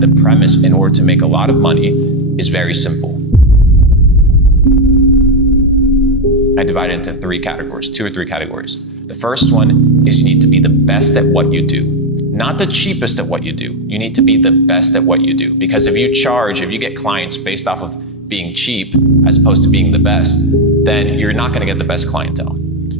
the premise in order to make a lot of money is very simple. I divide it into two or three categories. The first one is you need to be the best at what you do. Not the cheapest at what you do. You need to be the best at what you do. Because if you get clients based off of being cheap as opposed to being the best, then you're not going to get the best clientele.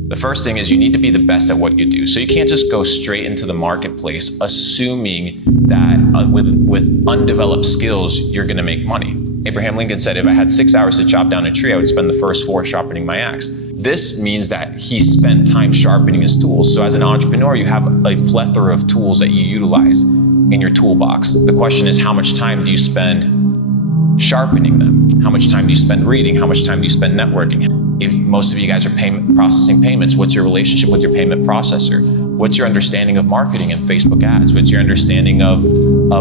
The first thing is you need to be the best at what you do. So you can't just go straight into the marketplace assuming that with undeveloped skills, you're going to make money. Abraham Lincoln said, if I had 6 hours to chop down a tree, I would spend the first 4 sharpening my axe. This means that he spent time sharpening his tools. So as an entrepreneur, you have a plethora of tools that you utilize in your toolbox. The question is, how much time do you spend sharpening them? How much time do you spend reading? How much time do you spend networking? If most of you guys are processing payments, what's your relationship with your payment processor? What's your understanding of marketing and Facebook ads? What's your understanding of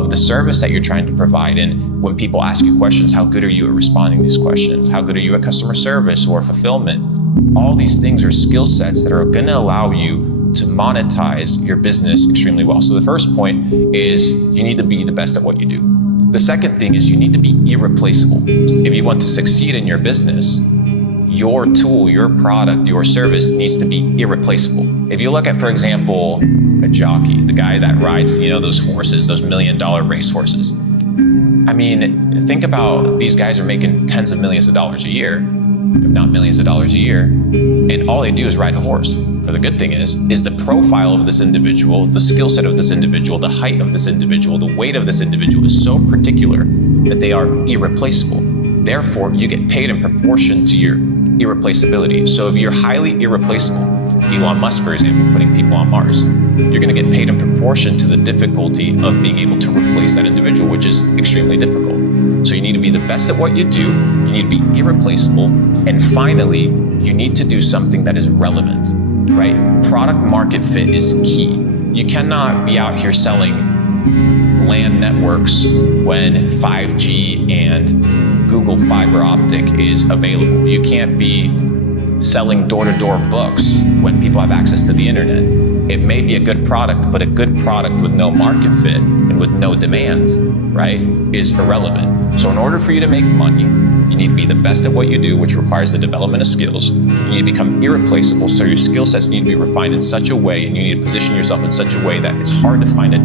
the service that you're trying to provide? And when people ask you questions, how good are you at responding to these questions? How good are you at customer service or fulfillment? All these things are skill sets that are going to allow you to monetize your business extremely well. So the first point is you need to be the best at what you do. The second thing is you need to be irreplaceable. If you want to succeed in your business, your tool, your product, your service needs to be irreplaceable. If you look at, for example, a jockey, the guy that rides, those horses, those $1 million race horses. I mean, think about these guys are making tens of millions of dollars a year, if not millions of dollars a year, and all they do is ride a horse. But the good thing is the profile of this individual, the skill set of this individual, the height of this individual, the weight of this individual is so particular that they are irreplaceable. Therefore, you get paid in proportion to your irreplaceability. So if you're highly irreplaceable, Elon Musk, for example, putting people on Mars, you're going to get paid in proportion to the difficulty of being able to replace that individual, which is extremely difficult. So you need to be the best at what you do, you need to be irreplaceable, and finally, you need to do something that is relevant, right? Product market fit is key. You cannot be out here selling LAN networks when 5G and Google fiber optic is available. You can't be selling door-to-door books when people have access to the internet. It may be a good product, but a good product with no market fit and with no demand, right, is irrelevant. So in order for you to make money, you need to be the best at what you do, which requires the development of skills. You need to become irreplaceable, so your skill sets need to be refined in such a way, and you need to position yourself in such a way that it's hard to find a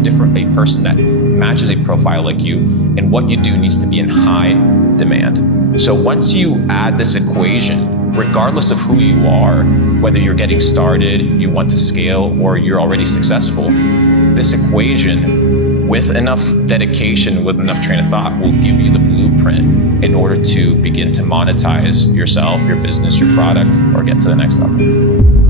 person that matches a profile like you, and what you do needs to be in high demand. So once you add this equation, regardless of who you are, whether you're getting started, you want to scale, or you're already successful, this equation with enough dedication, with enough train of thought, will give you the blueprint in order to begin to monetize yourself, your business, your product, or get to the next level.